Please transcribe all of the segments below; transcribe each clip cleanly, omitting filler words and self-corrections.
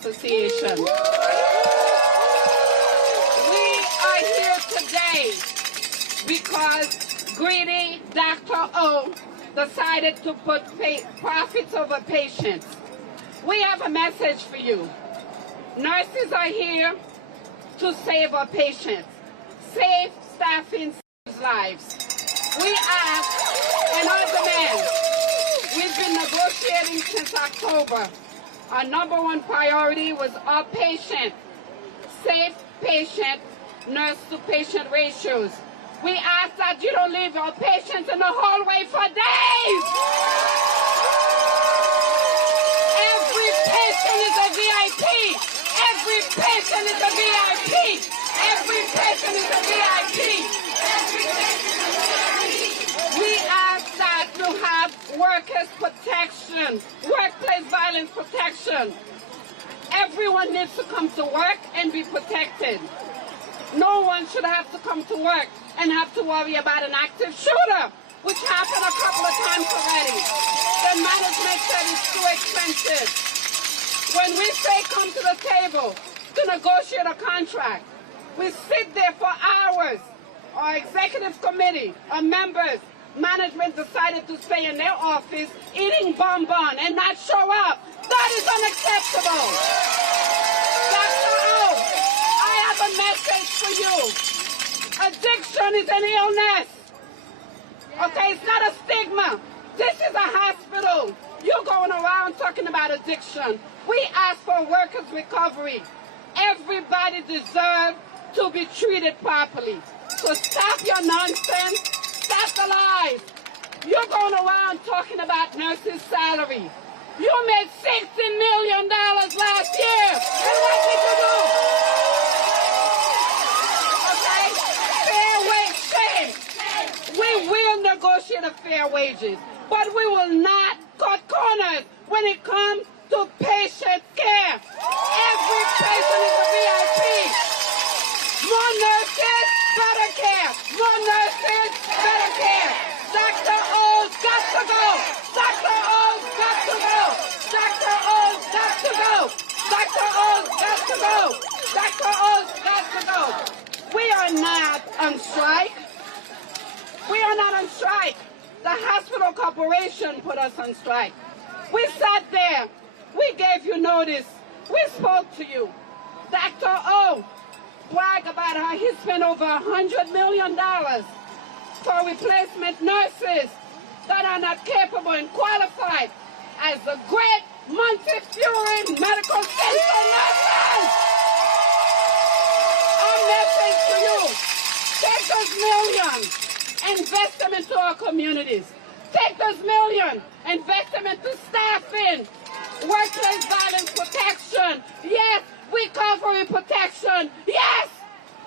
Association. We are here today because greedy Dr. O decided to put profits over patients. We have a message for you. Nurses are here to save our patients. Save staffing saves lives. We ask and our demand. We've been negotiating since October. Our #1 priority was our patient. Safe patient, nurse-to-patient ratios. We ask that you don't leave your patients in the hallway for days. Every patient is a VIP. Every patient is a VIP. Every patient is a VIP. Every patient is a VIP. We ask that you have workers' protection, workplace violence protection. Everyone needs to come to work and be protected. No one should have to come to work and have to worry about an active shooter, which happened a couple of times already. The management said it's too expensive. When we say come to the table to negotiate a contract, we sit there for hours. Our executive committee, our members, management decided to stay in their office eating bonbon and not show up. That is unacceptable. Dr. O, I have a message for you. Addiction is an illness. Okay, it's not a stigma. This is a hospital. You're going around talking about addiction. We ask for workers' recovery. Everybody deserves to be treated properly. So stop your nonsense. Stop the lies. You're going around talking about nurses' salary. You made $16 million last year. And what did you do? Okay? Fair wage change. We will negotiate a fair wages, but we will not cut corners when it comes to patient care. Every patient is a VIP. More nurses, better care. More nurses, better care. Dr. O's got to go. Dr. O's got to go. Dr. O's got to go. Dr. O's got to go. Dr. O's got to go. We are not on strike. We are not on strike. The hospital corporation put us on strike. We sat there. We gave you notice. We spoke to you. Dr. O brag about how he spent over $100 million for replacement nurses that are not capable and qualified as the great Montefiore Medical Center nurses. Our message to you, take those millions, invest them into our communities. Take those millions, invest them into staffing, workplace violence protection. Yes, recovery protection. Yes,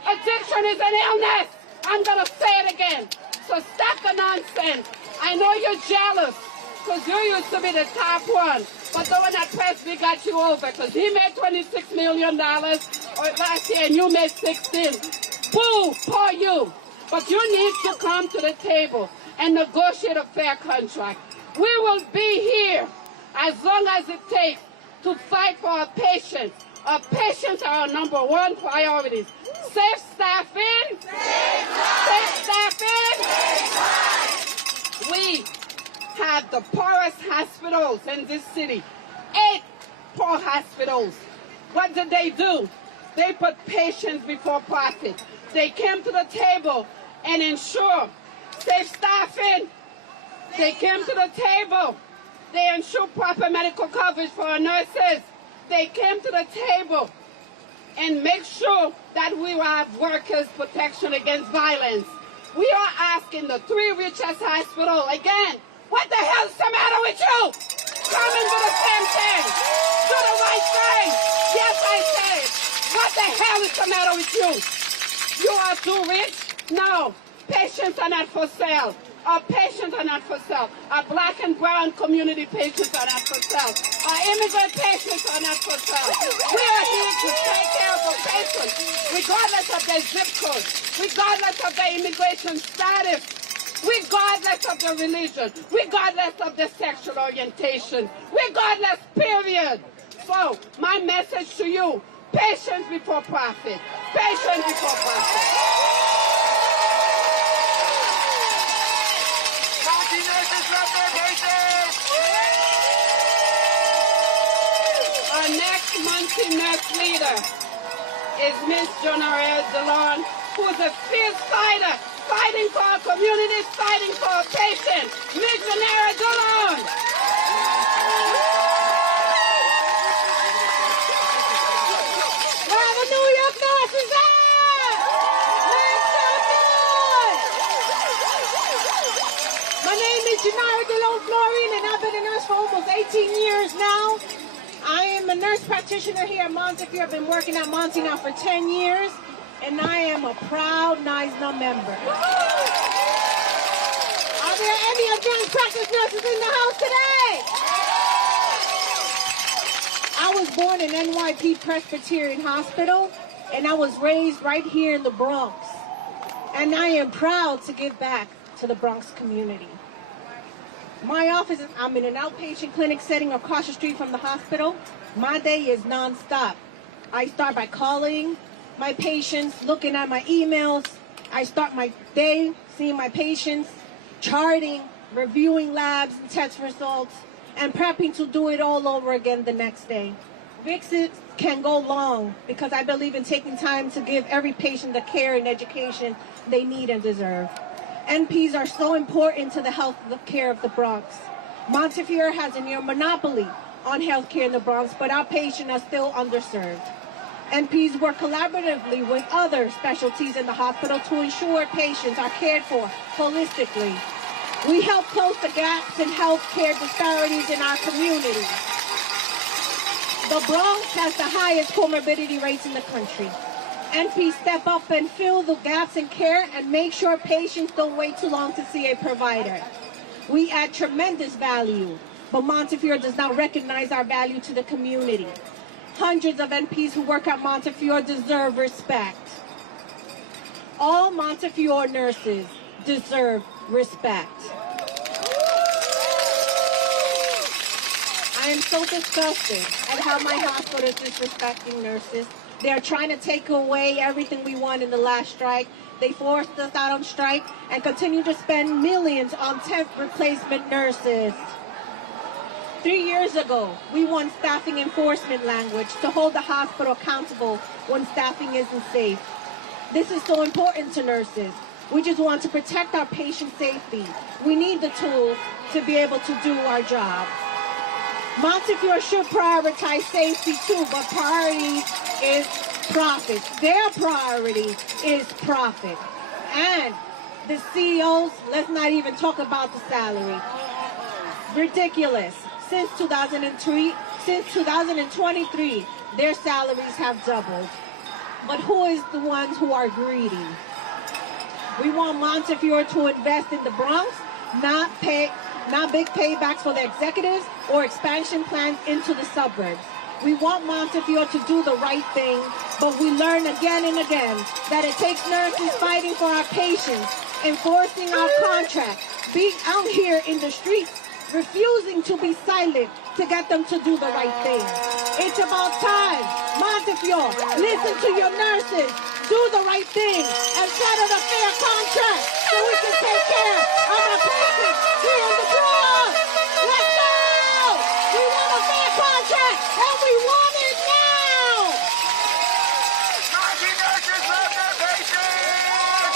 addiction is an illness. I'm going to say it again. So stop the nonsense. I know you're jealous because you used to be the top one. But the one at Presby got you over because he made $26 million last year and you made 16. Boo, poor you. But you need to come to the table and negotiate a fair contract. We will be here as long as it takes to fight for our patients. Our patients are our #1 priorities. Safe staffing. Safe staffing. We have the poorest hospitals in this city. 8 poor hospitals. What did they do? They put patients before profit. They came to the table and ensured safe staffing. They came to the table. They ensured proper medical coverage for our nurses. They came to the table and make sure that we will have workers' protection against violence. We are asking the 3 richest hospitals, again, what the hell is the matter with you? Come and do the same thing. Do the right thing. Yes, I said it. What the hell is the matter with you? You are too rich? No. Patients are not for sale. Our patients are not for sale. Our black and brown community patients are not for sale. Our immigrant patients are not for sale. We are here to take care of our patients, regardless of their zip code, regardless of their immigration status, regardless of their religion, regardless of their sexual orientation, regardless, period. So, my message to you, patience before profit. Patience before profit. Our next Monty nurse leader is Miss Jonarelle DeLon, who is a fierce fighter, fighting for our communities, fighting for our patients. Miss Jonarelle DeLon. Where the New York nurses at? Make some noise! My name is Jonarelle DeLon Florine, and I've been a nurse for almost 18 years now. I am a nurse practitioner here at Montefiore. I've been working at Monty now for 10 years, and I am a proud NYSNA member. Are there any advanced practice nurses in the house today? I was born in NYP Presbyterian Hospital, and I was raised right here in the Bronx. And I am proud to give back to the Bronx community. My office, I'm in an outpatient clinic setting across the street from the hospital. My day is nonstop. I start by calling my patients, looking at my emails. I start my day seeing my patients, charting, reviewing labs and test results, and prepping to do it all over again the next day. Visits can go long because I believe in taking time to give every patient the care and education they need and deserve. NPs are so important to the health care of the Bronx. Montefiore has a near monopoly on health care in the Bronx, but our patients are still underserved. NPs work collaboratively with other specialties in the hospital to ensure patients are cared for holistically. We help close the gaps in health care disparities in our community. The Bronx has the highest comorbidity rates in the country. NPs step up and fill the gaps in care and make sure patients don't wait too long to see a provider. We add tremendous value, but Montefiore does not recognize our value to the community. Hundreds of NPs who work at Montefiore deserve respect. All Montefiore nurses deserve respect. I am so disgusted at how my hospital is disrespecting nurses. They are trying to take away everything we won in the last strike. They forced us out on strike and continue to spend millions on temp replacement nurses. 3 years ago, we won staffing enforcement language to hold the hospital accountable when staffing isn't safe. This is so important to nurses. We just want to protect our patient safety. We need the tools to be able to do our job. Montefiore should prioritize safety too, but priority is profit. Their priority is profit. And the CEOs, let's not even talk about the salary. Ridiculous. Since 2023, their salaries have doubled. But who is the ones who are greedy? We want Montefiore to invest in the Bronx, not big paybacks for the executives or expansion plans into the suburbs. We want Montefiore to do the right thing, but we learn again and again that it takes nurses fighting for our patients, enforcing our contracts, being out here in the streets, refusing to be silent to get them to do the right thing. It's about time. Montefiore, listen to your nurses. Do the right thing and settle a fair contract so we can take care of our patients here in the Bronx. Let's go! We want a fair contract and we want it now! Nurses love their patients!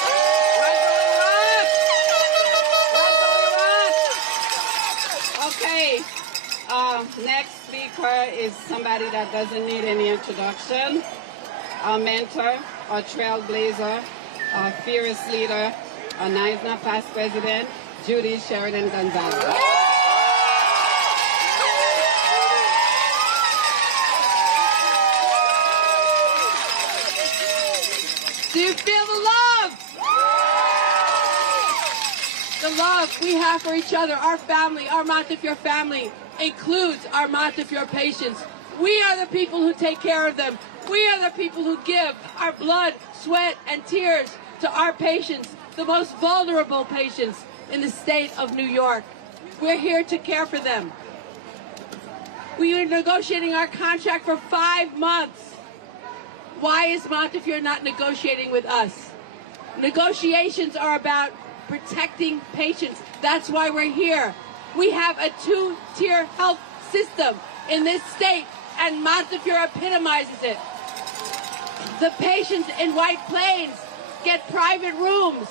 Okay, next speaker is somebody that doesn't need any introduction. Our mentor, our trailblazer, our fearless leader, our NYSNA past president, Judy Sheridan Gonzalez. Do you feel the love? The love we have for each other, our family, our Montefiore family, includes our Montefiore patients. We are the people who take care of them. We are the people who give our blood, sweat, and tears to our patients, the most vulnerable patients in the state of New York. We're here to care for them. We were negotiating our contract for 5 months. Why is Montefiore not negotiating with us? Negotiations are about protecting patients. That's why we're here. We have a 2-tier health system in this state, and Montefiore epitomizes it. The patients in White Plains get private rooms,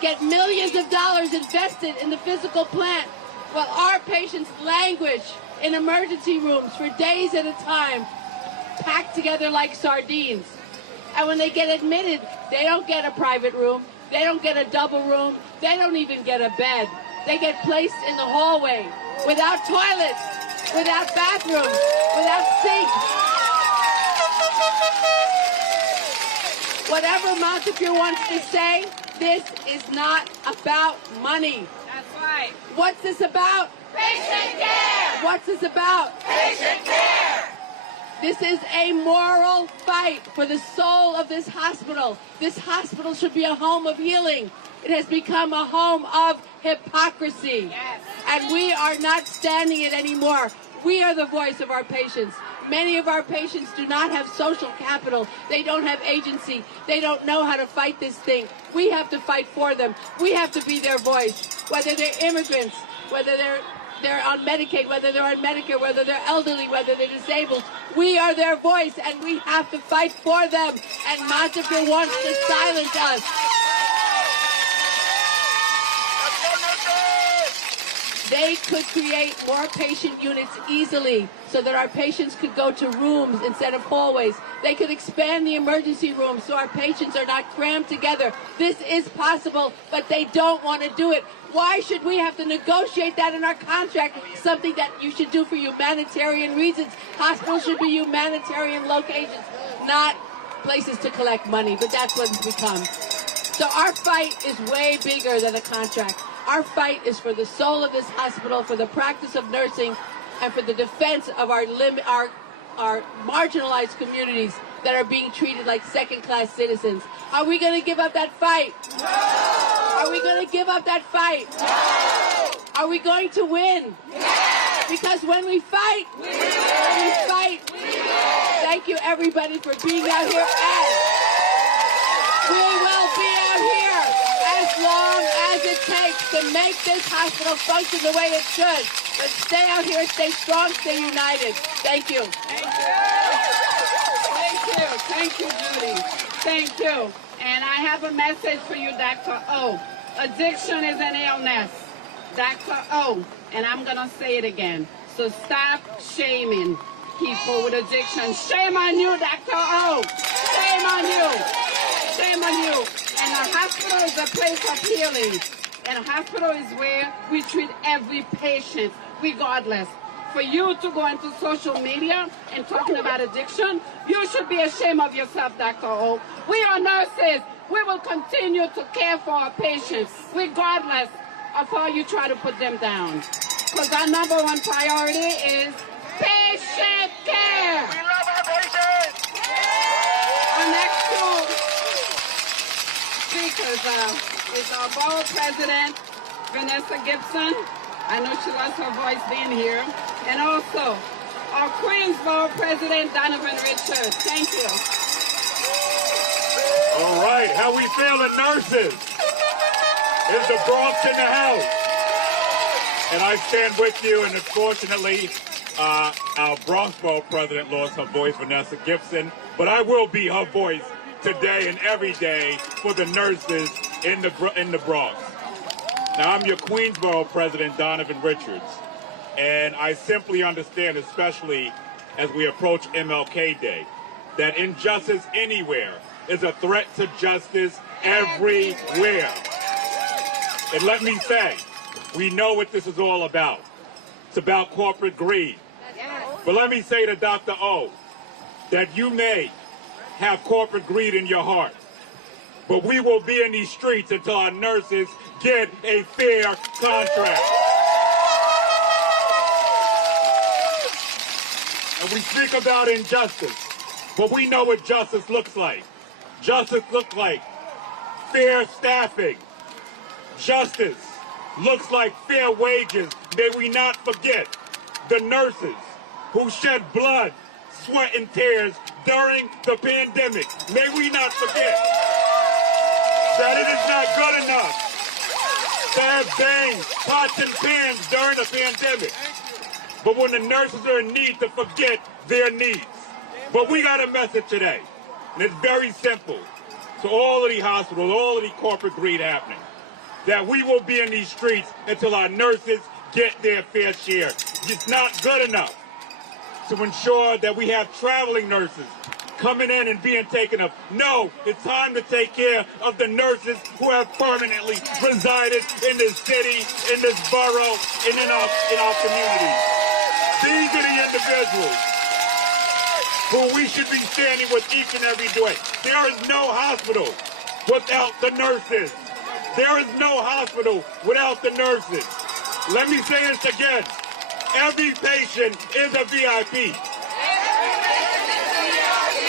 get millions of dollars invested in the physical plant, while our patients languish in emergency rooms for days at a time, packed together like sardines. And when they get admitted, they don't get a private room, they don't get a double room, they don't even get a bed. They get placed in the hallway, without toilets, without bathrooms, without sinks. Whatever Montefiore wants to say, this is not about money. That's right. What's this about? Patient care. What's this about? Patient care. This is a moral fight for the soul of this hospital. This hospital should be a home of healing. It has become a home of hypocrisy. Yes. And we are not standing it anymore. We are the voice of our patients. Many of our patients do not have social capital. They don't have agency. They don't know how to fight this thing. We have to fight for them. We have to be their voice. Whether they're immigrants, whether they're on Medicaid, whether they're on Medicare, whether they're elderly, whether they're disabled. We are their voice, and we have to fight for them. And Montefiore wants to silence us. They could create more patient units easily so that our patients could go to rooms instead of hallways. They could expand the emergency rooms so our patients are not crammed together. This is possible, but they don't want to do it. Why should we have to negotiate that in our contract? Something that you should do for humanitarian reasons. Hospitals should be humanitarian locations, not places to collect money, but that's what it's become. So our fight is way bigger than a contract. Our fight is for the soul of this hospital, for the practice of nursing, and for the defense of our marginalized communities that are being treated like second-class citizens. Are we going to give up that fight? No! Are we going to give up that fight? No! Are we going to win? Yes! Because when we fight, we win! Thank you, everybody, for being out here. And we will be out here as long as it takes to make this hospital function the way it should. But stay out here, stay strong, stay united. Thank you. Thank you. Thank you. Thank you, Judy. Thank you. And I have a message for you, Dr. O. Addiction is an illness. Dr. O. And I'm going to say it again. So stop shaming people with addiction. Shame on you, Dr. O. Shame on you. Shame on you. And a hospital is a place of healing. And a hospital is where we treat every patient, regardless. For you to go into social media and talking about addiction, you should be ashamed of yourself, Dr. O. We are nurses. We will continue to care for our patients, regardless of how you try to put them down. Because our #1 priority is patient care. We love our patients. Our next two speakers is our borough president, Vanessa Gibson. I know she lost her voice being here. And also, our Queensboro president, Donovan Richards. Thank you. All right, how we feeling, nurses? Is the Bronx in the house? And I stand with you, and unfortunately, our Bronxboro president lost her voice, Vanessa Gibson, but I will be her voice today and every day for the nurses in the Bronx. Now, I'm your Queensboro president, Donovan Richards, and I simply understand, especially as we approach MLK Day, that injustice anywhere is a threat to justice everywhere. And let me say, we know what this is all about. It's about corporate greed. But let me say to Dr. O, that you may have corporate greed in your heart, but we will be in these streets until our nurses get a fair contract. And we speak about injustice, but we know what justice looks like. Justice looks like fair staffing. Justice looks like fair wages. May we not forget the nurses who shed blood, sweat, and tears during the pandemic. May we not forget that it is not good enough to have bangs, pots, and pans during the pandemic. But when the nurses are in need, to forget their needs. But we got a message today, and it's very simple. To all of the hospitals, all of the corporate greed happening, that we will be in these streets until our nurses get their fair share. It's not good enough to ensure that we have traveling nurses coming in and being taken up. No, it's time to take care of the nurses who have permanently resided in this city, in this borough, and in our communities. These are the individuals who we should be standing with each and every day. There is no hospital without the nurses. There is no hospital without the nurses. Let me say this again. Every patient is a VIP.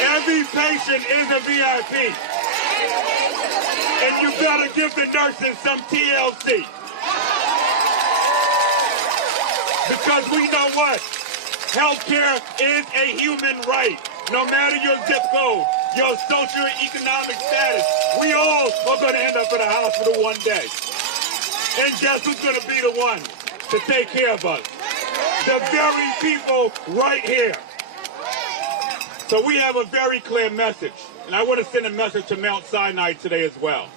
Every patient is a VIP. And you better give the nurses some TLC. Because we know what? Healthcare is a human right. No matter your zip code, your socioeconomic status, we all are going to end up in a hospital one day. And guess who's going to be the one to take care of us? The very people right here. So we have a very clear message, and I want to send a message to Mount Sinai today as well.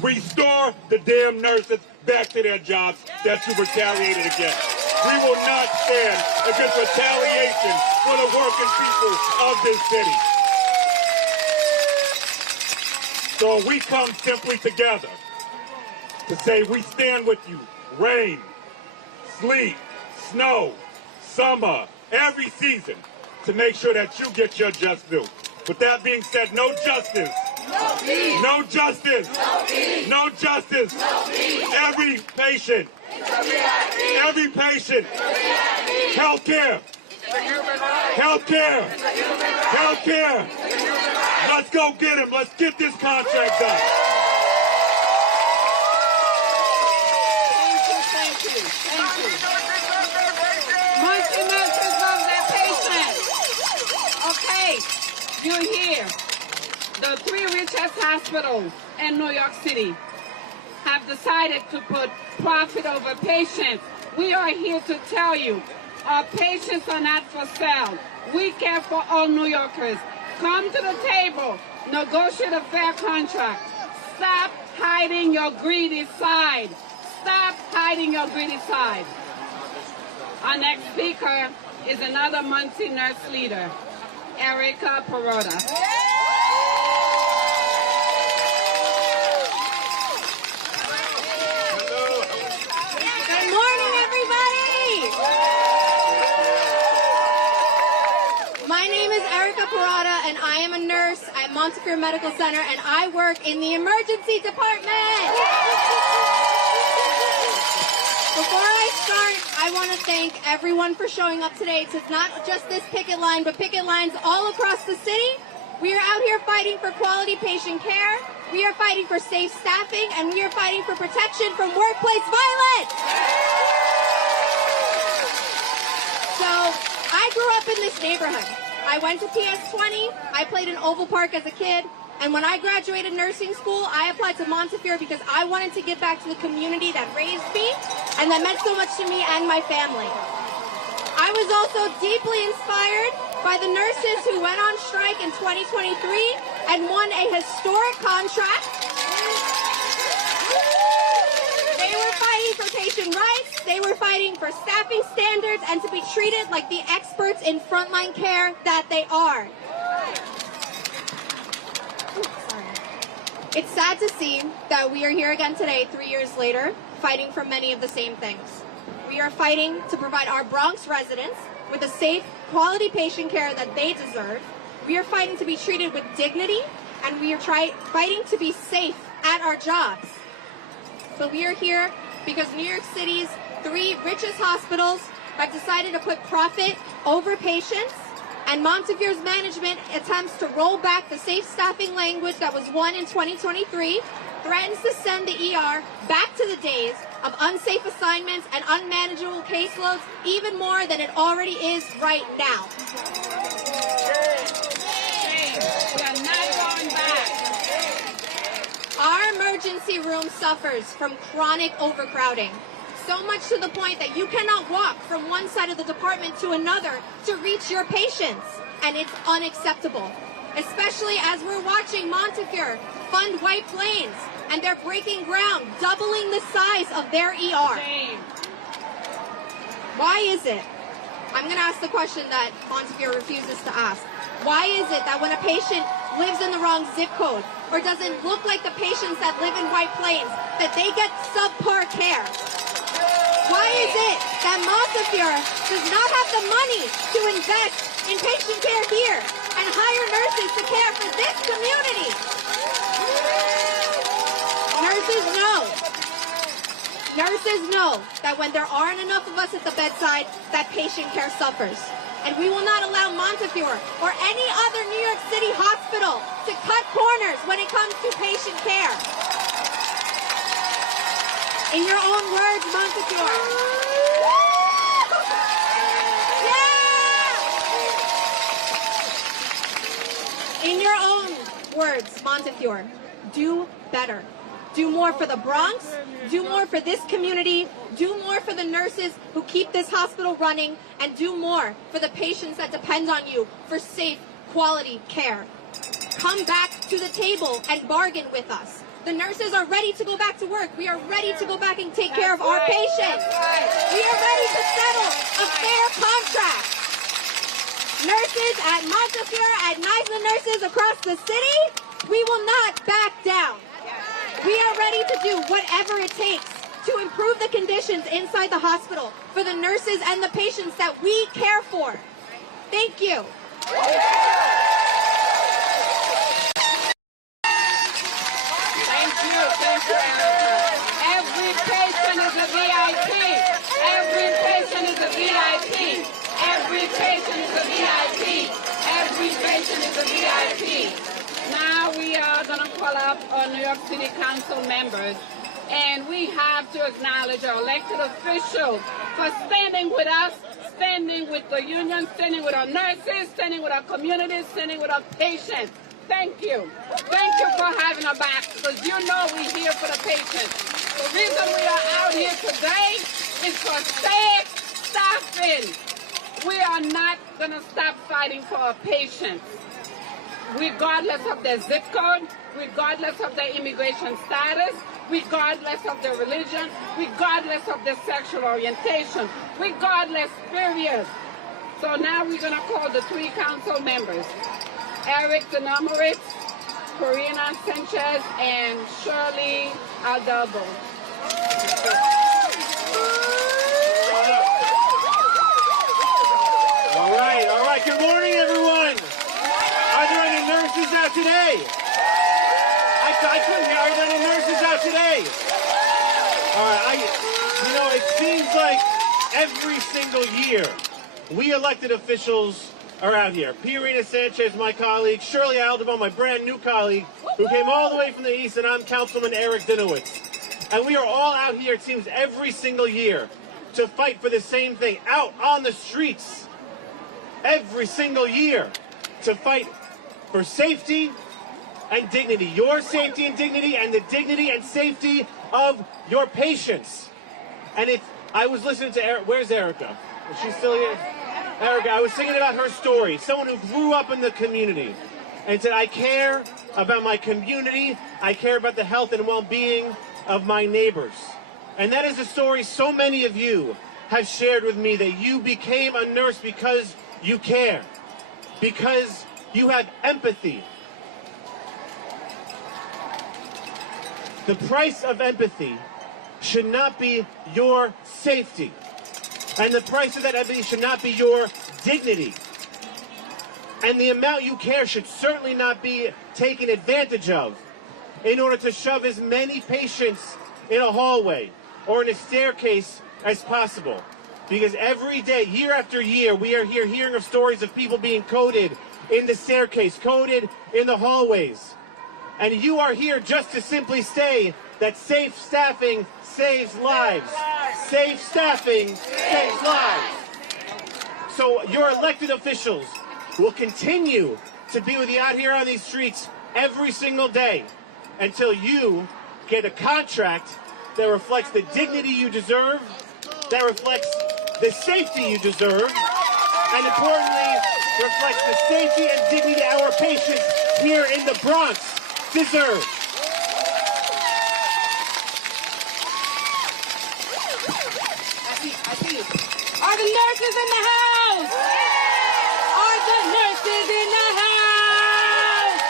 Restore the damn nurses back to their jobs that you retaliated against. We will not stand against retaliation for the working people of this city. So we come simply together to say we stand with you. Rain, sleet, snow, summer, every season, to make sure that you get your just due. With that being said, no justice. No peace. No justice. No peace. No justice. No peace. Every patient. Every patient. Healthcare. Healthcare. Healthcare. Let's go get him. Let's get this contract done. Thank you. Thank you. Multi-nurses love their patients. Okay, you hear. The three richest hospitals in New York City have decided to put profit over patients. We are here to tell you, our patients are not for sale. We care for all New Yorkers. Come to the table, negotiate a fair contract. Stop hiding your greedy side. Stop hiding your greedy side. Our next speaker is another multi-nurse leader, Erica Perrotta. Good morning, everybody! My name is Erica Perrotta, and I am a nurse at Montefiore Medical Center, and I work in the emergency department. Before I start, I want to thank everyone for showing up today to not just this picket line, but picket lines all across the city. We are out here fighting for quality patient care. We are fighting for safe staffing, and we are fighting for protection from workplace violence. So, I grew up in this neighborhood. I went to PS20. I played in Oval Park as a kid. And when I graduated nursing school, I applied to Montefiore because I wanted to give back to the community that raised me and that meant so much to me and my family. I was also deeply inspired by the nurses who went on strike in 2023 and won a historic contract. They were fighting for patient rights, they were fighting for staffing standards, and to be treated like the experts in frontline care that they are. It's sad to see that we are here again today, 3 years later, fighting for many of the same things. We are fighting to provide our Bronx residents with a safe, quality patient care that they deserve. We are fighting to be treated with dignity, and we are fighting to be safe at our jobs. But we are here because New York City's three richest hospitals have decided to put profit over patients, and Montefiore's management attempts to roll back the safe staffing language that was won in 2023 threatens to send the ER back to the days of unsafe assignments and unmanageable caseloads even more than it already is right now. We are not going back. Our emergency room suffers from chronic overcrowding, so much to the point that you cannot walk from one side of the department to another to reach your patients, and it's unacceptable, especially as we're watching Montefiore fund White Plains, and they're breaking ground, doubling the size of their ER. Why is it? I'm going to ask the question that Montefiore refuses to ask. Why is it that when a patient lives in the wrong zip code or doesn't look like the patients that live in White Plains, that they get subpar care? Why is it that Montefiore does not have the money to invest in patient care here and hire nurses to care for this community? Nurses know. Nurses know that when there aren't enough of us at the bedside, that patient care suffers. And we will not allow Montefiore or any other New York City hospital to cut corners when it comes to patient care. In your own words, Montefiore. Yeah! In your own words, Montefiore, do better. Do more for the Bronx, do more for this community, do more for the nurses who keep this hospital running, and do more for the patients that depend on you for safe, quality care. Come back to the table and bargain with us. The nurses are ready to go back to work. We are ready to go back and take care of our patients. We are ready to settle a fair contract. Nurses at Montefiore, at NYSNA nurses across the city, we will not back down. We are ready to do whatever it takes to improve the conditions inside the hospital for the nurses and the patients that we care for. Thank you. Thank you, Erica. Every patient is a VIP. Every patient is a VIP. Every patient is a VIP. Every patient is a VIP. Now we are going to call up our New York City Council members, and we have to acknowledge our elected officials for standing with us, standing with the union, standing with our nurses, standing with our communities, standing with our patients. Thank you. Thank you for having our back, because you know we're here for the patients. The reason we are out here today is for safe staffing. We are not going to stop fighting for our patients, regardless of their zip code, regardless of their immigration status, regardless of their religion, regardless of their sexual orientation, regardless, period. So now we're going to call the three council members, Eric Dinamoritz, Corina Sanchez, and Shirley Aldalbo. All right, good morning, everyone. Are there any nurses out today? I couldn't hear. Are there any nurses out today? All right, it seems like every single year, we elected officials are out here. Corina Sanchez, my colleague, Shirley Aldalbo, my brand new colleague, who came all the way from the East, and I'm Councilman Eric Dinowitz. And we are all out here, it seems, every single year to fight for the same thing, out on the streets, every single year, to fight for safety and dignity, your safety and dignity, and the dignity and safety of your patients. And if I was listening to Erica, where's Erica? Is she still here? Erica, I was thinking about her story, someone who grew up in the community and said, I care about my community, I care about the health and well-being of my neighbors. And that is a story so many of you have shared with me, that you became a nurse because you care, because you have empathy. The price of empathy should not be your safety. And the price of that empathy should not be your dignity. And the amount you care should certainly not be taken advantage of in order to shove as many patients in a hallway or in a staircase as possible. Because every day, year after year, we are here hearing of stories of people being coded in the staircase, coded in the hallways. And you are here just to simply say that safe staffing saves lives. Safe staffing saves lives. So your elected officials will continue to be with you out here on these streets every single day until you get a contract that reflects the dignity you deserve, that reflects the safety you deserve, and importantly, reflects the safety and dignity our patients here in the Bronx deserve. Are the nurses in the house? Are the nurses in the house?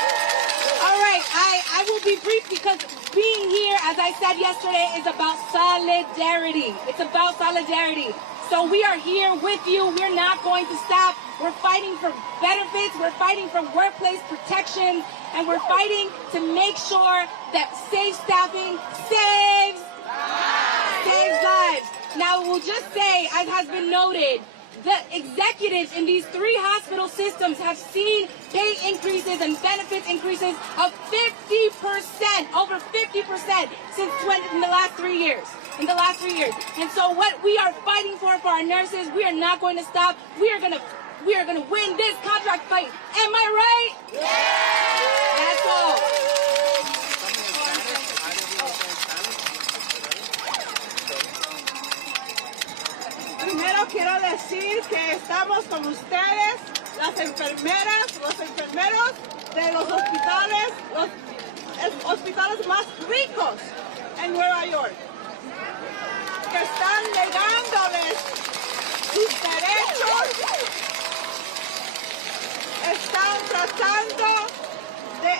All right, I will be brief because being here, as I said yesterday, is about solidarity. It's about solidarity. So we are here with you. We're not going to stop. We're fighting for benefits. We're fighting for workplace protection. And we're fighting to make sure that safe staffing saves lives. Now, we'll just say, as has been noted, the executives in these 3 hospital systems have seen pay increases and benefits increases of 50%, over 50% in the last 3 years. And so what we are fighting for our nurses, we are not going to stop. We are going to win this contract fight. Am I right? Yeah! That's all. Primero quiero decir que estamos con ustedes, las enfermeras, los enfermeros de los hospitales más ricos en Nueva York, que están negándoles sus derechos,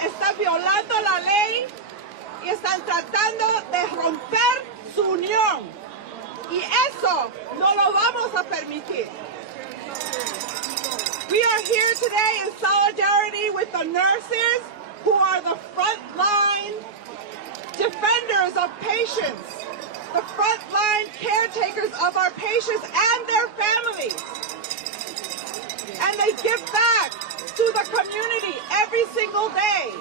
están violando la ley y están tratando de romper su unión. Y eso no lo vamos a permitir. We are here today in solidarity with the nurses who are the frontline defenders of patients, the frontline caretakers of our patients and their families. And they give back to the community every single day.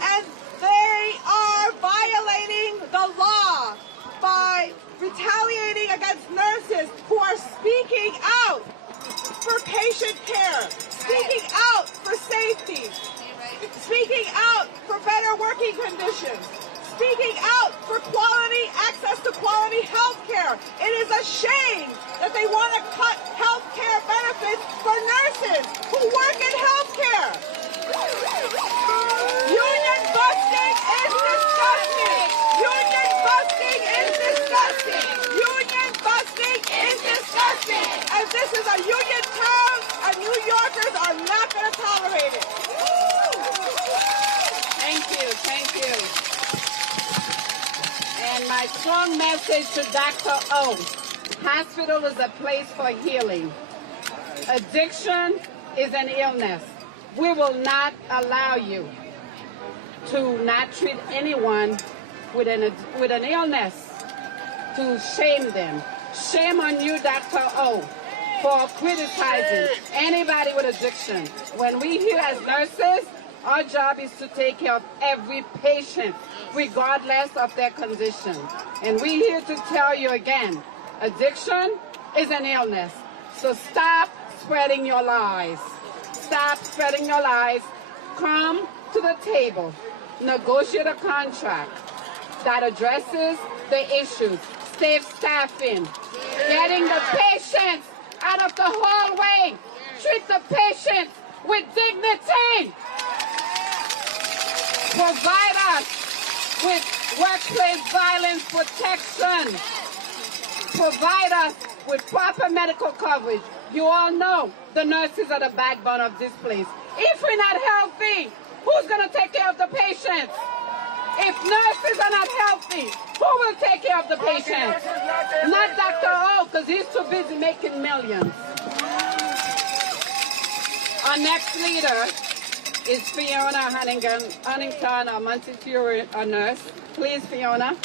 And they are violating the law by retaliating against nurses who are speaking out for patient care, speaking out for safety, speaking out for better working conditions, speaking out for quality access to quality health care. It is a shame that they want to cut health care benefits for nurses who work in health care. Union busting is disgusting. Union busting is disgusting. Union busting is disgusting. And this is a union town, and New Yorkers are not going to tolerate it. Thank you. And my strong message to Dr. O, hospital is a place for healing. Addiction is an illness. We will not allow you to not treat anyone with an illness, to shame them. Shame on you, Dr. O, for criticizing anybody with addiction. When we here as nurses, our job is to take care of every patient, regardless of their condition. And we're here to tell you again, addiction is an illness. So stop spreading your lies. Stop spreading your lies. Come to the table. Negotiate a contract that addresses the issues. Safe staffing. Getting the patients out of the hallway. Treat the patients with dignity. Provide us with workplace violence protection. Provide us with proper medical coverage. You all know the nurses are the backbone of this place. If we're not healthy, who's going to take care of the patients? If nurses are not healthy, who will take care of the patients? Not Dr. O, because he's too busy making millions. Our next leader is Fiona Huntington, our Montefiore nurse. Please, Fiona.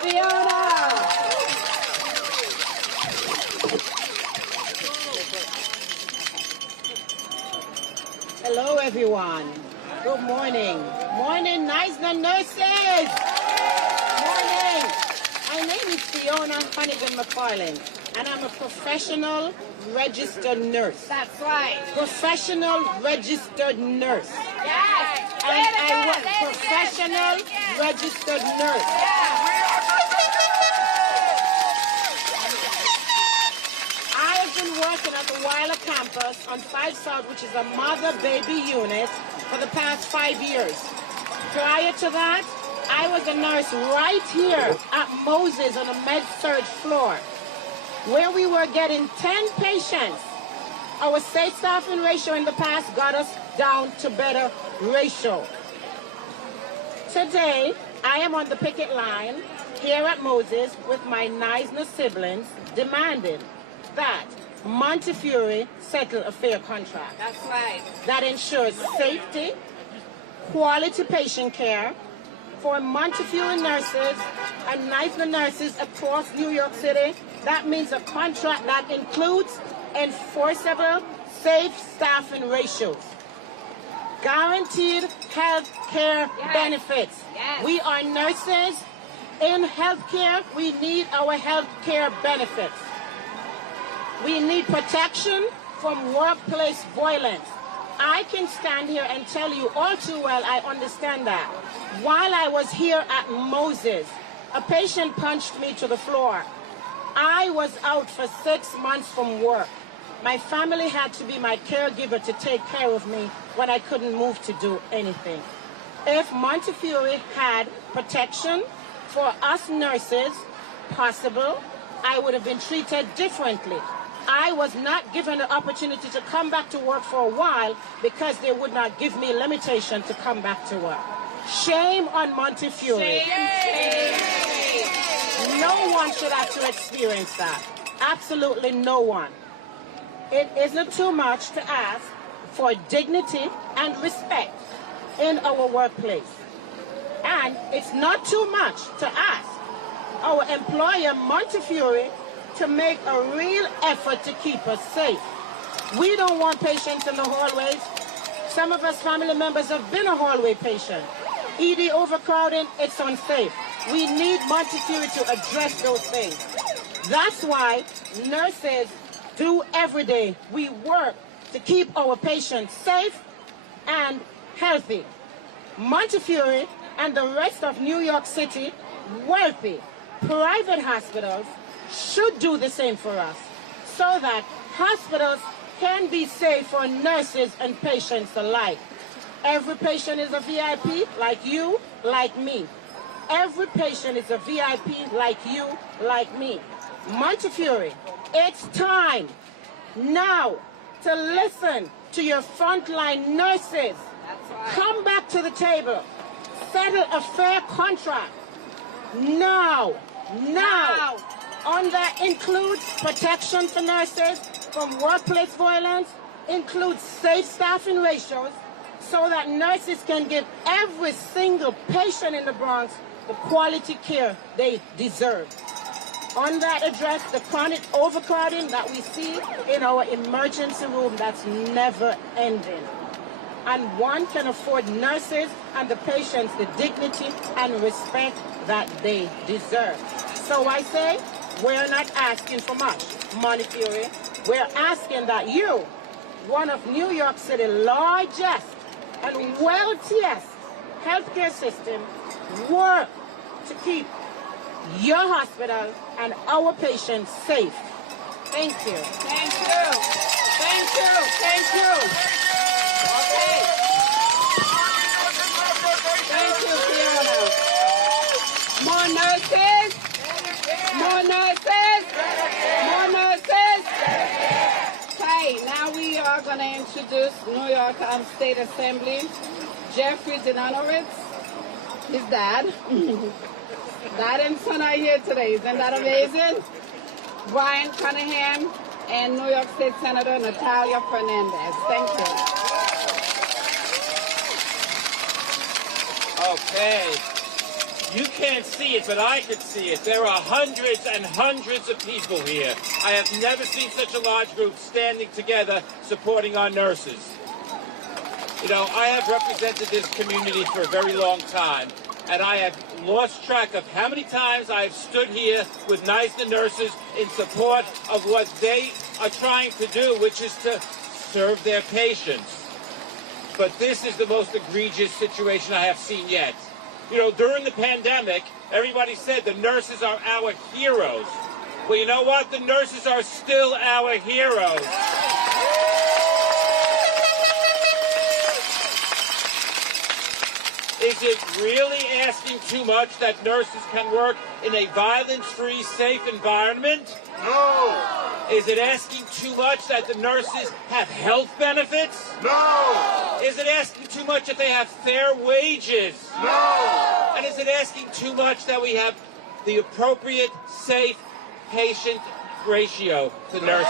Fiona! Hello, everyone. Good morning. Morning, NYSNA nurses. Morning. My name is Fiona Hunnigan McFarland, and I'm a professional registered nurse. That's right. Professional registered nurse. Yes. And I work professional registered nurse. I have been working at the Weiler campus on 5 South, which is a mother-baby unit, for the past 5 years. Prior to that, I was a nurse right here at Moses on the med-surg floor, where we were getting 10 patients. Our safe staffing ratio in the past got us down to better ratio. Today, I am on the picket line here at Moses with my NYSNA siblings demanding that Montefiore settle a fair contract. That's right. That ensures safety, quality patient care for Montefiore nurses and NYSNA nurses across New York City. That means a contract that includes enforceable, safe staffing ratios, guaranteed health care benefits. Yes. We are nurses in healthcare. We need our health care benefits. We need protection from workplace violence. I can stand here and tell you all too well I understand that. While I was here at Moses, a patient punched me to the floor. I was out for 6 months from work. My family had to be my caregiver to take care of me when I couldn't move to do anything. If Montefiore had protection for us nurses possible, I would have been treated differently. I was not given the opportunity to come back to work for a while because they would not give me limitation to come back to work. Shame on Montefiore. Shame. No one should have to experience that. Absolutely no one. It isn't too much to ask for dignity and respect in our workplace. And it's not too much to ask our employer, Montefiore, to make a real effort to keep us safe. We don't want patients in the hallways. Some of us family members have been a hallway patient. ED overcrowding, it's unsafe. We need Montefiore to address those things. That's why nurses do every day. We work to keep our patients safe and healthy. Montefiore and the rest of New York City, wealthy private hospitals should do the same for us so that hospitals can be safe for nurses and patients alike. Every patient is a VIP, like you, like me. Every patient is a VIP, like you, like me. Montefiore, it's time now to listen to your frontline nurses. Come back to the table. Settle a fair contract. Now. On that includes protection for nurses from workplace violence, includes safe staffing ratios, so that nurses can give every single patient in the Bronx the quality care they deserve. On that address, the chronic overcrowding that we see in our emergency room, that's never ending. And one can afford nurses and the patients the dignity and respect that they deserve. So I say, we're not asking for much, Montefiore. We're asking that you, one of New York City's largest and wealthiest healthcare system, work to keep your hospital and our patients safe. Thank you. Thank you. Thank you. Thank you. Okay. Thank you, Fiona. More nurses. More nurses. More nurses. Okay, now we are going to introduce New York State Assembly, Jeffrey Dinanowitz, his dad. Dad and son are here today. Isn't that amazing? Brian Cunningham and New York State Senator Natalia Fernandez. Thank you. Okay. You can't see it, but I can see it. There are hundreds and hundreds of people here. I have never seen such a large group standing together supporting our nurses. You know, I have represented this community for a very long time, and I have lost track of how many times I have stood here with NYSNA nurses in support of what they are trying to do, which is to serve their patients. But this is the most egregious situation I have seen yet. You know, during the pandemic, everybody said the nurses are our heroes. Well, you know what? The nurses are still our heroes. Is it really asking too much that nurses can work in a violence-free, safe environment? No. Is it asking too much that the nurses have health benefits? No. Is it asking too much that they have fair wages? No. And is it asking too much that we have the appropriate, safe patient ratio to nurses?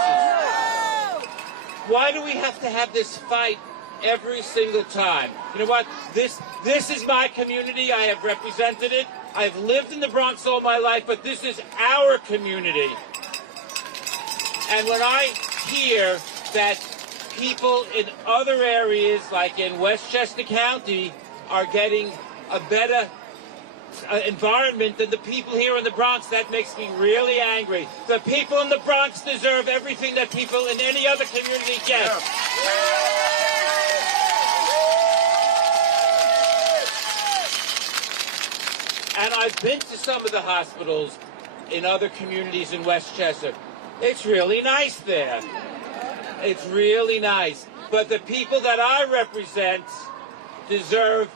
Why do we have to have this fight every single time? You know what? This is my community. I have represented it. I've lived in the Bronx all my life, but this is our community. And when I hear that people in other areas, like in Westchester County, are getting a better environment than the people here in the Bronx, that makes me really angry. The people in the Bronx deserve everything that people in any other community get. And I've been to some of the hospitals in other communities in Westchester. It's really nice there. It's really nice. But the people that I represent deserve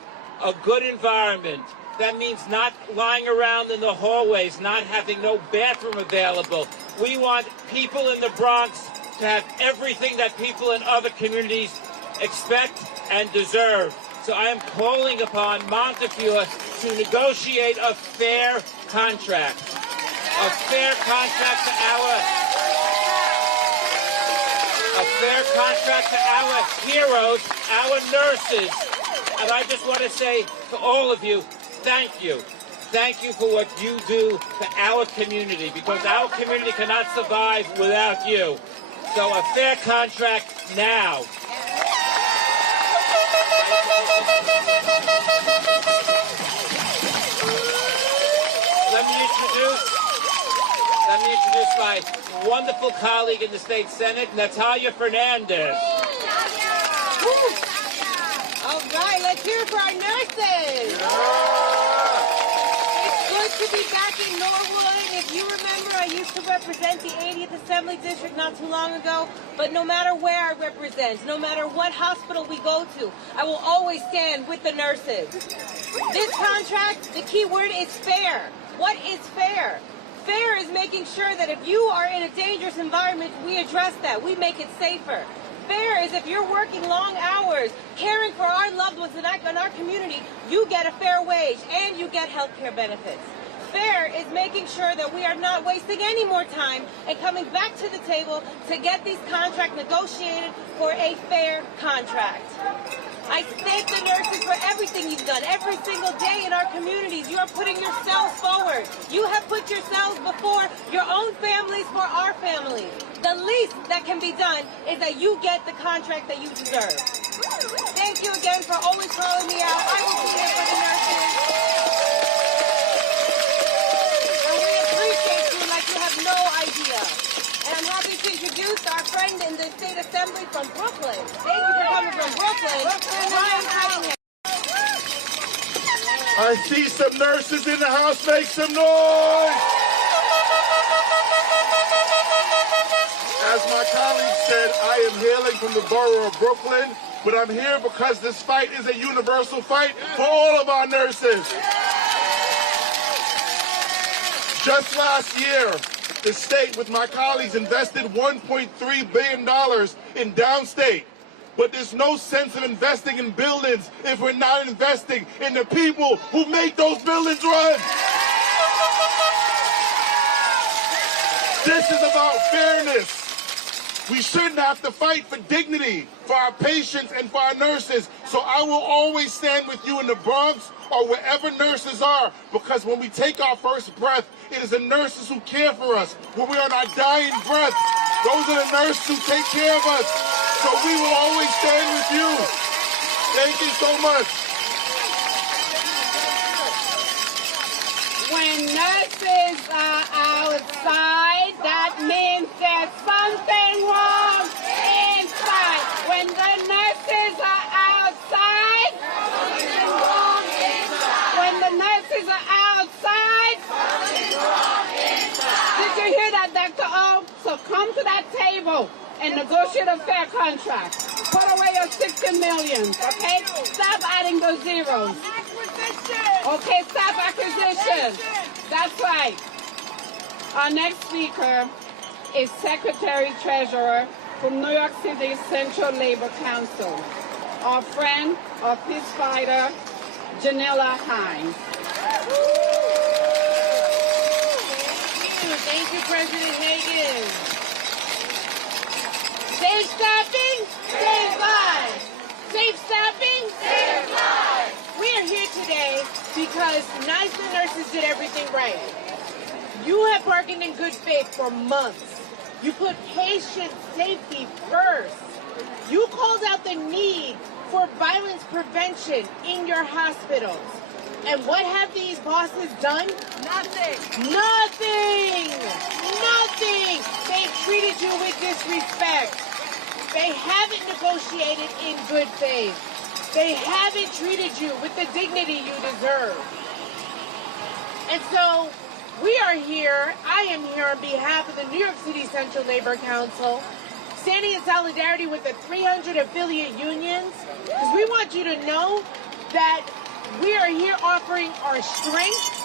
a good environment. That means not lying around in the hallways, not having no bathroom available. We want people in the Bronx to have everything that people in other communities expect and deserve. So I am calling upon Montefiore to negotiate a fair contract. A fair contract to our heroes, our nurses. And I just want to say to all of you, thank you. Thank you for what you do to our community, because our community cannot survive without you. So a fair contract now. Let me introduce my wonderful colleague in the state Senate, Natalia Fernandez. All right, let's hear it for our nurses. It's good to be back in Norwood. If you remember, I used to represent the 80th Assembly District not too long ago. But no matter where I represent, no matter what hospital we go to, I will always stand with the nurses. This contract, the key word is fair. What is fair? Fair is making sure that if you are in a dangerous environment, we address that. We make it safer. Fair is if you're working long hours, caring for our loved ones in our community, you get a fair wage and you get health care benefits. Fair is making sure that we are not wasting any more time and coming back to the table to get these contracts negotiated for a fair contract. I thank the nurses for everything you've done. Every single day in our communities, you are putting yourselves forward. You have put yourselves before your own families for our families. The least that can be done is that you get the contract that you deserve. Thank you again for always calling me out. I will be here for the nurses. And we appreciate you like you have no idea. And I'm happy to introduce our friend in the State Assembly from Brooklyn. Thank you for coming from Brooklyn. Brian Cunningham. I see some nurses in the house. Make some noise. As my colleague said, I am hailing from the borough of Brooklyn, but I'm here because this fight is a universal fight for all of our nurses. Just last year, the state, with my colleagues, invested $1.3 billion in downstate. But there's no sense of investing in buildings if we're not investing in the people who make those buildings run. This is about fairness. We shouldn't have to fight for dignity for our patients and for our nurses. So I will always stand with you in the Bronx or wherever nurses are, because when we take our first breath, it is the nurses who care for us. When we're on our dying breath, those are the nurses who take care of us. So we will always stand with you. Thank you so much. When nurses are outside, that means there's something wrong inside. When the nurses are outside, something wrong inside. When the nurses are outside, something wrong inside. Did you hear that, Dr. O? So come to that table and negotiate a fair contract. Put away your 60 million, okay? Stop adding those zeros. Okay, stop acquisition. That's right. Our next speaker is Secretary Treasurer from New York City Central Labor Council, our friend, our peace fighter, Janella Hines. Thank you, President Hagan. Safe staffing, save lives. Safe staffing, save lives. We are here today because NYSNA nurses did everything right. You have bargained in good faith for months. You put patient safety first. You called out the need for violence prevention in your hospitals. And what have these bosses done? Nothing. Nothing! Nothing! They've treated you with disrespect. They haven't negotiated in good faith. They haven't treated you with the dignity you deserve. And so we are here, I am here on behalf of the New York City Central Labor Council, standing in solidarity with the 300 affiliate unions, because we want you to know that we are here offering our strength.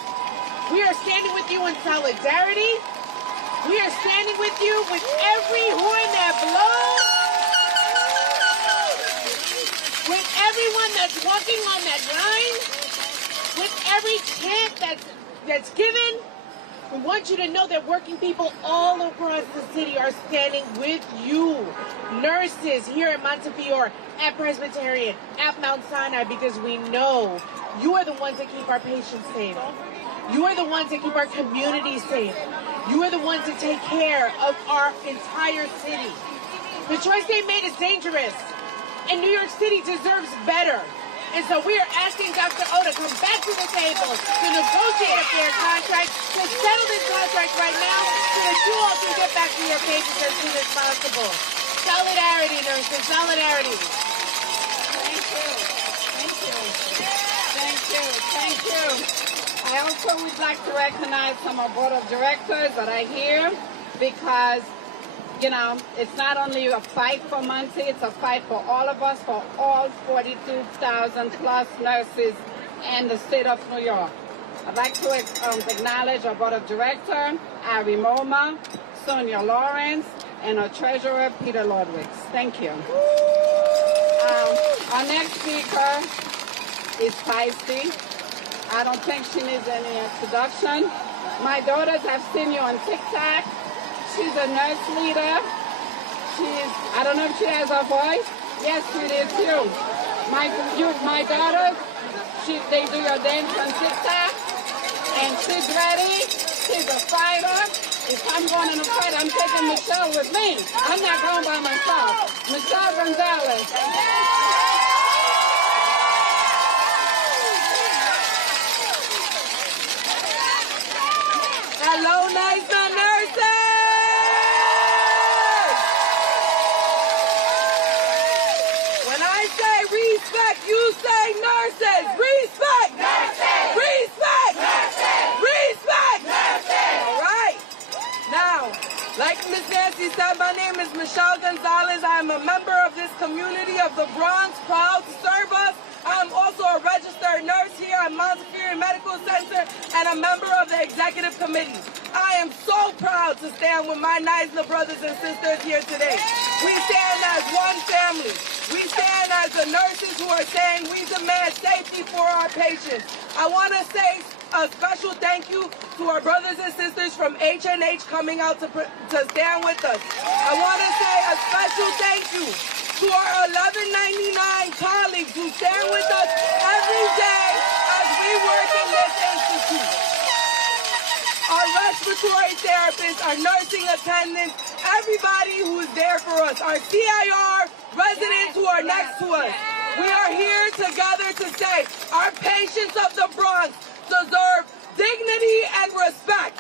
We are standing with you in solidarity. We are standing with you with every horn that blows. With everyone that's walking on that line, with every chant that's given, we want you to know that working people all across the city are standing with you. Nurses here at Montefiore, at Presbyterian, at Mount Sinai, because we know you are the ones that keep our patients safe. You are the ones that keep our community safe. You are the ones that take care of our entire city. The choice they made is dangerous. And New York City deserves better. And so we are asking Dr. O to come back to the table to negotiate a fair contract, to settle this contract right now so that you all can get back to your patients as soon as possible. Solidarity, nurses, solidarity. Thank you. Thank you. Thank you. Thank you. I also would like to recognize some of our board of directors that are here because you know, it's not only a fight for Muncie, it's a fight for all of us, for all 42,000 plus nurses in the state of New York. I'd like to acknowledge our board of director, Ari Moma, Sonia Lawrence, and our treasurer, Peter Lodwicks. Thank you. Our next speaker is feisty. I don't think she needs any introduction. My daughters have seen you on TikTok. She's a nurse leader. I don't know if she has a voice. Yes, she is too. My daughters, they do your dance on TikTok, and she's ready. She's a fighter. If I'm going in a fight, I'm taking Michelle with me. I'm not going by myself. Michelle Gonzalez. Hello, NYSNA nurses! Respect, you say nurses. Respect. Nurses. Respect. Nurses. Respect. Nurses. All right. Now, like Miss Nancy said, my name is Michelle Gonzalez. I am a member of this community of the Bronx, proud to serve us. I'm also a registered nurse here at Montefiore Medical Center and a member of the executive committee. I am so proud to stand with my NYSNA brothers and sisters here today. We stand as one family. We stand as the nurses who are saying we demand safety for our patients. I want to say a special thank you to our brothers and sisters from H&H coming out to stand with us. I want to say a special thank you to our 1199 colleagues who stand with us every day as we work in this institute. Our respiratory therapists, our nursing attendants, everybody who is there for us, our CIR residents who are next to us. We are here together to say our patients of the Bronx deserve dignity and respect.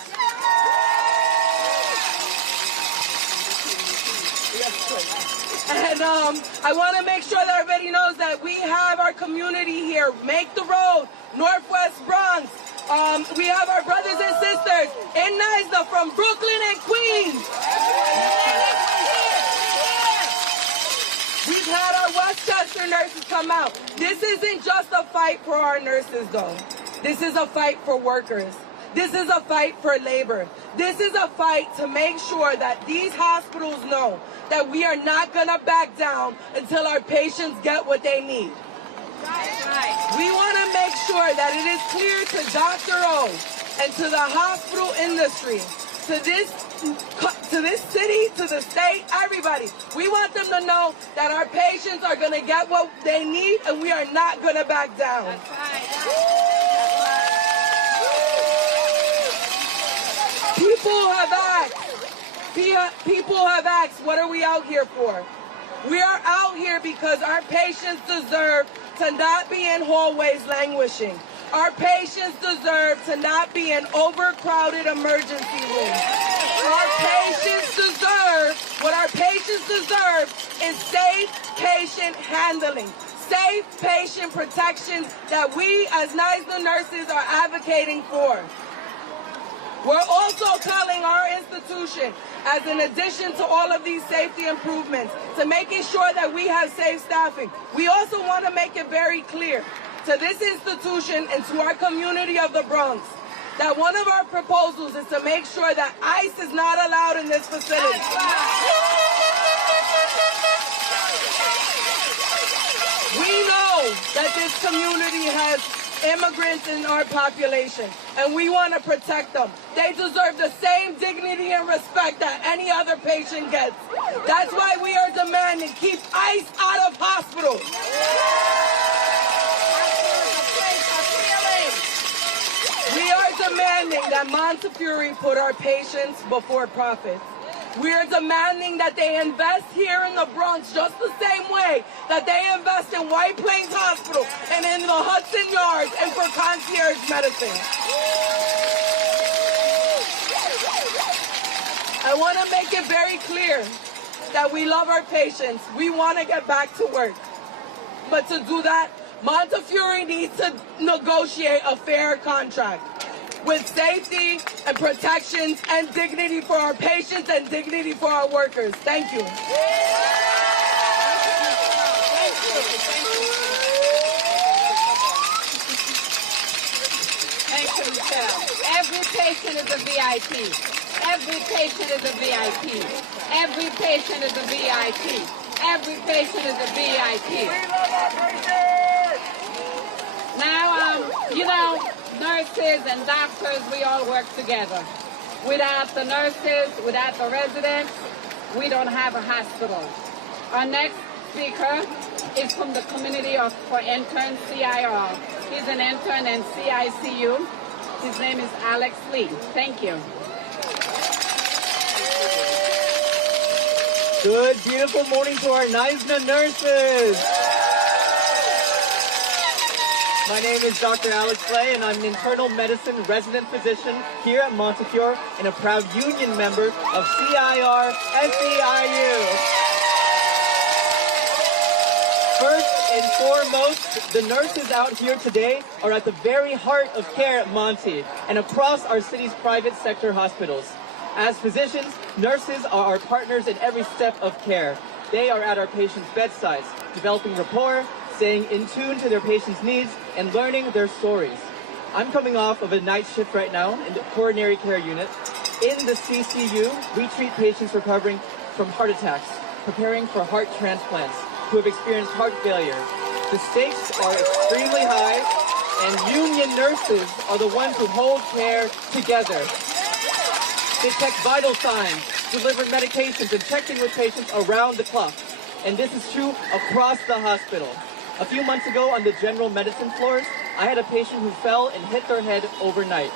And I want to make sure that everybody knows that we have our community here. Make the road, Northwest Bronx. We have our brothers and sisters in NYSNA from Brooklyn and Queens. We've had our Westchester nurses come out. This isn't just a fight for our nurses, though. This is a fight for workers. This is a fight for labor. This is a fight to make sure that these hospitals know that we are not going to back down until our patients get what they need. We want to make sure that it is clear to Dr. O and to the hospital industry, to this city, to the state, everybody. We want them to know that our patients are going to get what they need and we are not going to back down. That's right. People have asked, what are we out here for? We are out here because our patients deserve to not be in hallways languishing. Our patients deserve to not be in overcrowded emergency rooms. What our patients deserve is safe patient handling, safe patient protection that we as NYSNA nurses are advocating for. We're also telling our institution, as in addition to all of these safety improvements, to making sure that we have safe staffing, we also want to make it very clear to this institution and to our community of the Bronx that one of our proposals is to make sure that ICE is not allowed in this facility. We know that this community has immigrants in our population, and we want to protect them. They deserve the same dignity and respect that any other patient gets. That's why we are demanding keep ICE out of hospitals. We are demanding that Montefiore put our patients before profits. We are demanding that they invest here in the Bronx just the same way that they invest in White Plains Hospital and in the Hudson Yards and for concierge medicine. I want to make it very clear that we love our patients. We want to get back to work. But to do that, Montefiore needs to negotiate a fair contract with safety and protections and dignity for our patients and dignity for our workers. Thank you. Thank you, Michelle. Every patient is a VIP. Every patient is a VIP. Every patient is a VIP. Every patient is a VIP. We love our patients! Now, you know, nurses and doctors, we all work together. Without the nurses, without the residents, we don't have a hospital. Our next speaker is from the community for interns, CIR. He's an intern in CICU. His name is Alex Lee. Thank you. Good, beautiful morning to our NYSNA nurses. My name is Dr. Alex Lee, and I'm an internal medicine resident physician here at Montefiore and a proud union member of CIR SEIU. First and foremost, the nurses out here today are at the very heart of care at Monte and across our city's private sector hospitals. As physicians, nurses are our partners in every step of care. They are at our patients' bedsides, developing rapport, staying in tune to their patients' needs, and learning their stories. I'm coming off of a night shift right now in the coronary care unit. In the CCU, we treat patients recovering from heart attacks, preparing for heart transplants, who have experienced heart failure. The stakes are extremely high, and union nurses are the ones who hold care together. They check vital signs, deliver medications, and check in with patients around the clock. And this is true across the hospital. A few months ago on the general medicine floors, I had a patient who fell and hit their head overnight.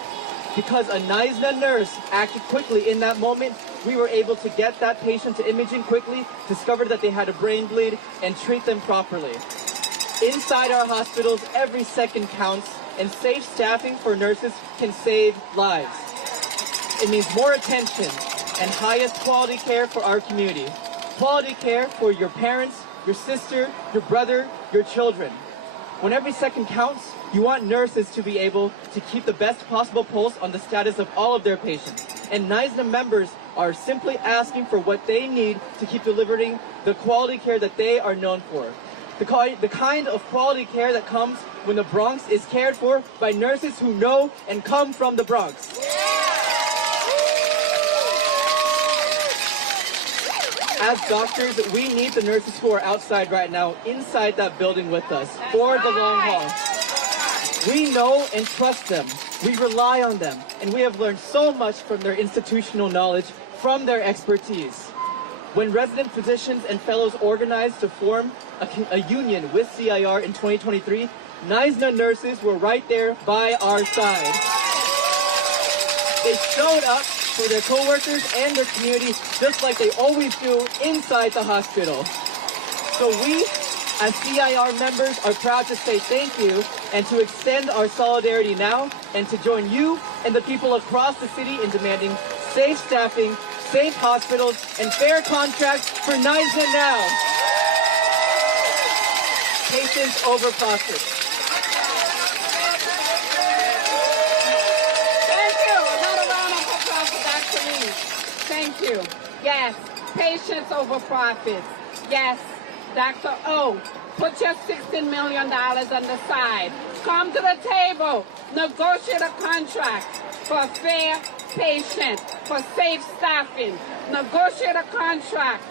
Because a NYSNA nurse acted quickly in that moment, we were able to get that patient to imaging quickly, discover that they had a brain bleed, and treat them properly. Inside our hospitals, every second counts, and safe staffing for nurses can save lives. It means more attention and highest quality care for our community. Quality care for your parents, your sister, your brother, your children. When every second counts, you want nurses to be able to keep the best possible pulse on the status of all of their patients. And NYSNA members are simply asking for what they need to keep delivering the quality care that they are known for. The kind of quality care that comes when the Bronx is cared for by nurses who know and come from the Bronx. As doctors, we need the nurses who are outside right now, inside that building with us, for the long haul. We know and trust them. We rely on them, and we have learned so much from their institutional knowledge, from their expertise. When resident physicians and fellows organized to form a union with CIR in 2023, NYSNA nurses were right there by our side. They showed up for their coworkers and their community just like they always do inside the hospital. So we, as CIR members, are proud to say thank you and to extend our solidarity now and to join you and the people across the city in demanding safe staffing, safe hospitals, and fair contracts for NYSNA now. Patients over profits. Thank you. Another round of applause for Dr. Lee. Thank you. Yes, patients over profits. Yes, Dr. O, put your $16 million on the side. Come to the table. Negotiate a contract for fair patient, for safe staffing. Negotiate a contract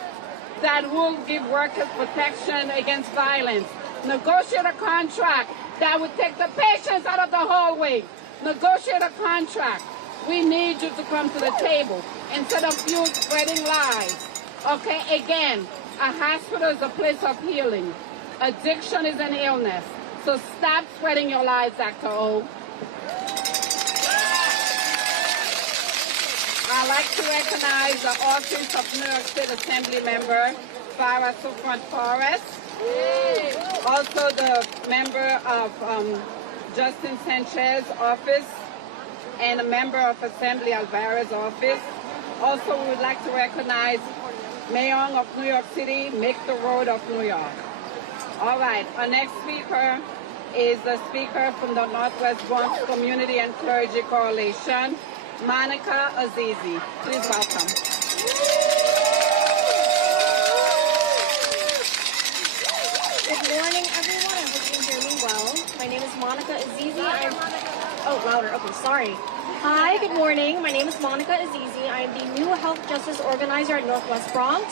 that will give workers protection against violence. Negotiate a contract that would take the patients out of the hallway. Negotiate a contract. We need you to come to the table instead of you spreading lies. Okay, again, a hospital is a place of healing. Addiction is an illness. So stop spreading your lies, Dr. O. I'd like to recognize the Office of New York State Assembly member, Farah Forrest. Also the member of Justin Sanchez's office and a member of Assembly Alvarez's office. Also, we would like to recognize Mayor of New York City, Make the Road of New York. All right, our next speaker is the speaker from the Northwest Bronx Community and Clergy Coalition, Monica Azizi. Please welcome. Good morning, everyone. I hope you can hear me well. My name is Monica Azizi. Oh, louder. Okay, sorry. Hi, good morning. My name is Monica Azizi. I am the new health justice organizer at Northwest Bronx.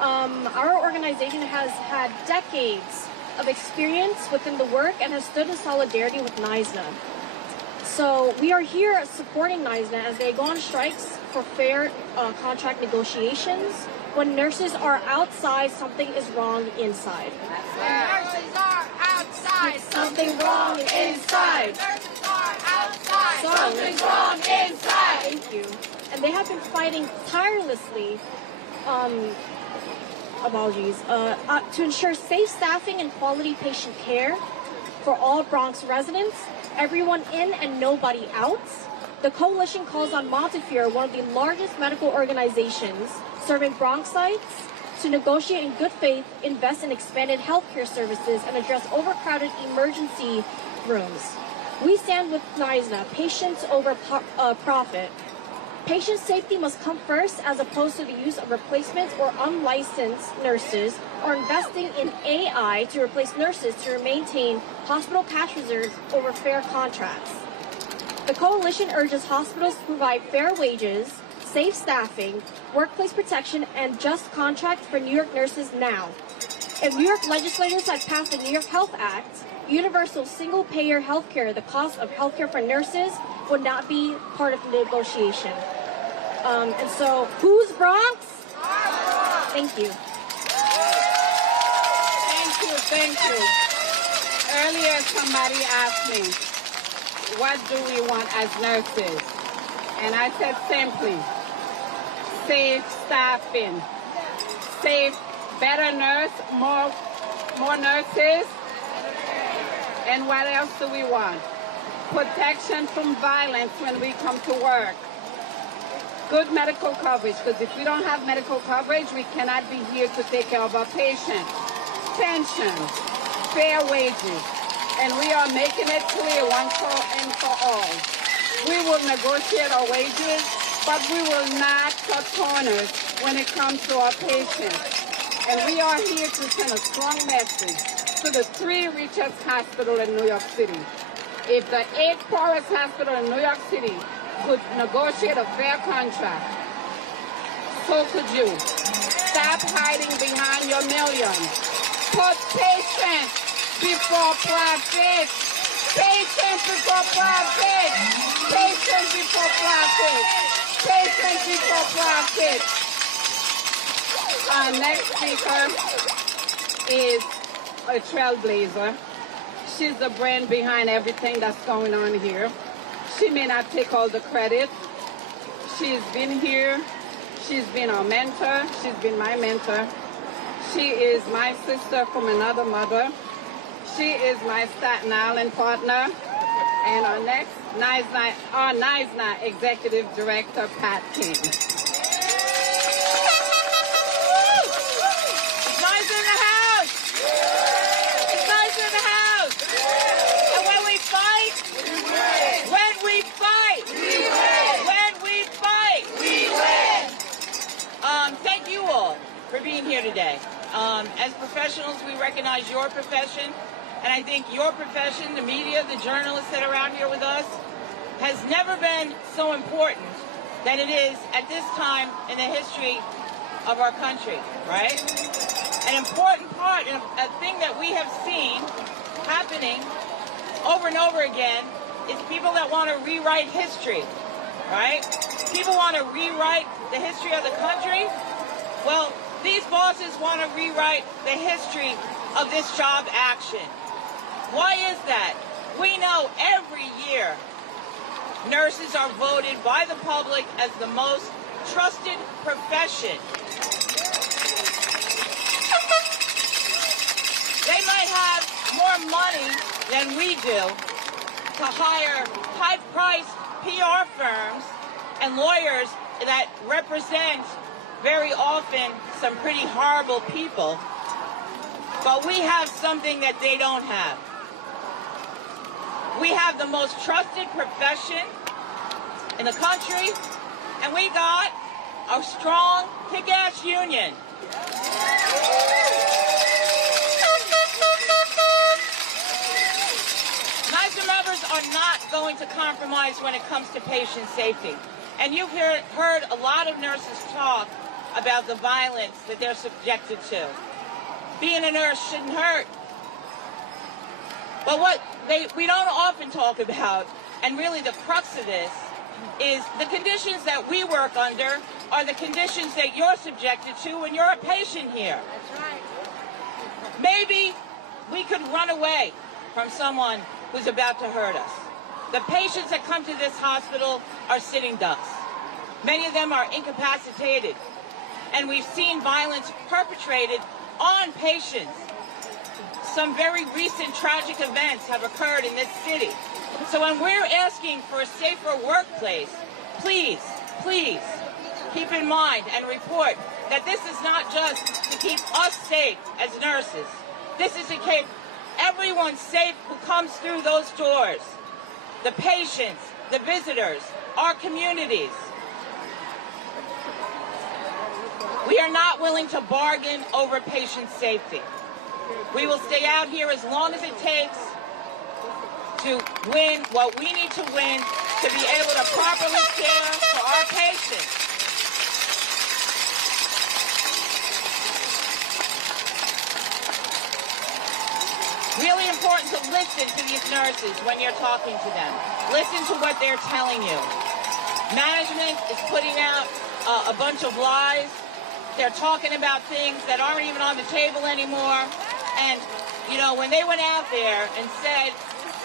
Our organization has had decades of experience within the work and has stood in solidarity with NYSNA. So we are here supporting NYSNA as they go on strikes for fair contract negotiations. When nurses are outside, something is wrong inside. Nurses are outside. Something wrong inside. Nurses are outside. Something's wrong inside. Thank you. And they have been fighting tirelessly, to ensure safe staffing and quality patient care for all Bronx residents, everyone in and nobody out. The coalition calls on Montefiore, one of the largest medical organizations serving Bronxites, to negotiate in good faith, invest in expanded healthcare services, and address overcrowded emergency rooms. We stand with NYSNA, patients over profit. Patient safety must come first, as opposed to the use of replacements or unlicensed nurses, or investing in AI to replace nurses to maintain hospital cash reserves over fair contracts. The coalition urges hospitals to provide fair wages, safe staffing, workplace protection, and just contracts for New York nurses now. If New York legislators had passed the New York Health Act, universal single-payer healthcare, the cost of healthcare for nurses would not be part of the negotiation. And so, who's Bronx? Thank you. Thank you. Earlier, somebody asked me, what do we want as nurses? And I said simply, safe staffing, safe, better nurse, more nurses, And what else do we want? Protection from violence when we come to work. Good medical coverage, because if we don't have medical coverage, we cannot be here to take care of our patients. Pensions, fair wages, and we are making it clear once and for all. We will negotiate our wages, but we will not cut corners when it comes to our patients. And we are here to send a strong message to the 3 richest hospitals in New York City. If the 8th poorest hospital in New York City could negotiate a fair contract, so could you. Stop hiding behind your millions. Put patients before profit. Patients before profit. Patients before profit. Patients before profit. Our next speaker is a trailblazer. She's the brain behind everything that's going on here. She may not take all the credit. She's been here. She's been our mentor. She's been my mentor. She is my sister from another mother. She is my Staten Island partner. And our next NYSNA Executive Director, Pat King. For being here today. As professionals, we recognize your profession, and I think your profession, the media, the journalists that are out here with us, has never been so important than it is at this time in the history of our country, right? An important part, a thing that we have seen happening over and over again is people that want to rewrite history, right? People want to rewrite the history of the country. Well, these bosses want to rewrite the history of this job action. Why is that? We know every year nurses are voted by the public as the most trusted profession. They might have more money than we do to hire high-priced PR firms and lawyers that represent very often some pretty horrible people, but we have something that they don't have. We have the most trusted profession in the country, and we got a strong, kick-ass union. NYSNA members are not going to compromise when it comes to patient safety. And you've heard a lot of nurses talk about the violence that they're subjected to. Being a nurse shouldn't hurt. But what we don't often talk about, and really the crux of this, is the conditions that we work under are the conditions that you're subjected to when you're a patient here. That's right. Maybe we could run away from someone who's about to hurt us. The patients that come to this hospital are sitting ducks. Many of them are incapacitated. And we've seen violence perpetrated on patients. Some very recent tragic events have occurred in this city. So when we're asking for a safer workplace, please, please keep in mind and report that this is not just to keep us safe as nurses. This is to keep everyone safe who comes through those doors. The patients, the visitors, our communities. We are not willing to bargain over patient safety. We will stay out here as long as it takes to win what we need to win to be able to properly care for our patients. Really important to listen to these nurses when you're talking to them. Listen to what they're telling you. Management is putting out a bunch of lies. They're talking about things that aren't even on the table anymore. And, you know, when they went out there and said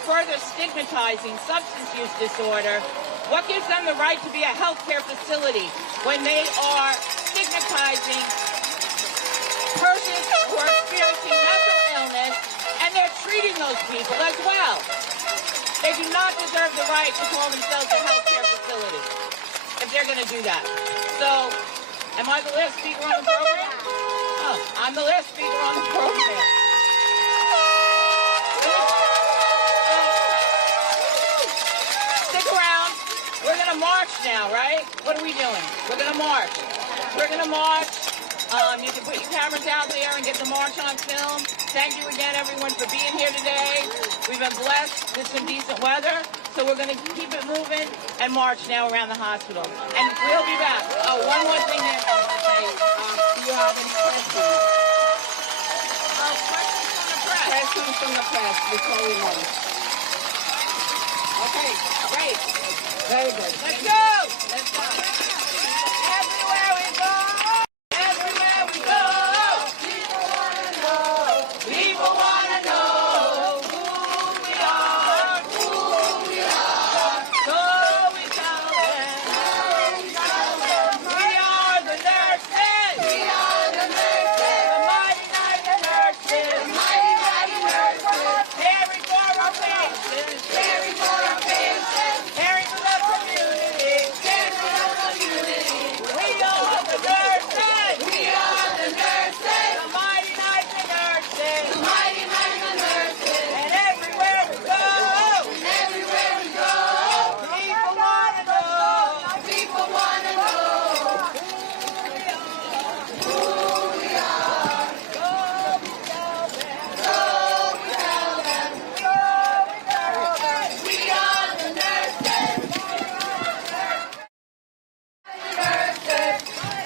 further stigmatizing substance use disorder, what gives them the right to be a healthcare facility when they are stigmatizing persons who are experiencing mental illness and they're treating those people as well? They do not deserve the right to call themselves a healthcare facility if they're going to do that. So, am I the last speaker on the program? Oh, I'm the last speaker on the program. Stick around. We're going to march now, right? What are we doing? We're going to march. We're going to march. You can put your cameras out there and get the march on film. Thank you again, everyone, for being here today. We've been blessed with some decent weather, so we're going to keep it moving and march now around the hospital. And we'll be back. Oh, one more thing there I want to say. Do you have any questions? Questions from the press before we move. Okay, great. Very good. Let's go!